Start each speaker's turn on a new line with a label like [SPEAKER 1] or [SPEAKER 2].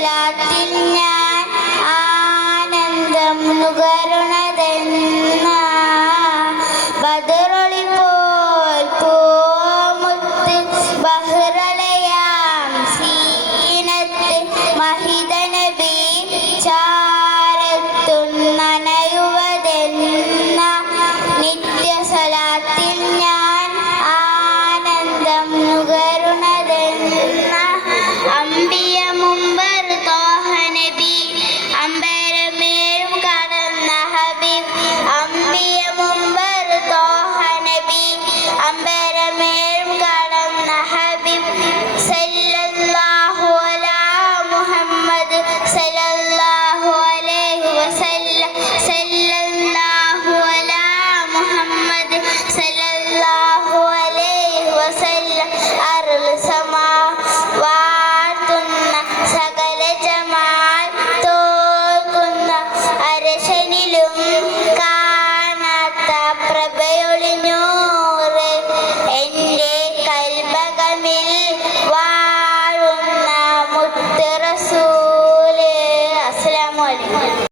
[SPEAKER 1] La. azul, eh, hace la molina.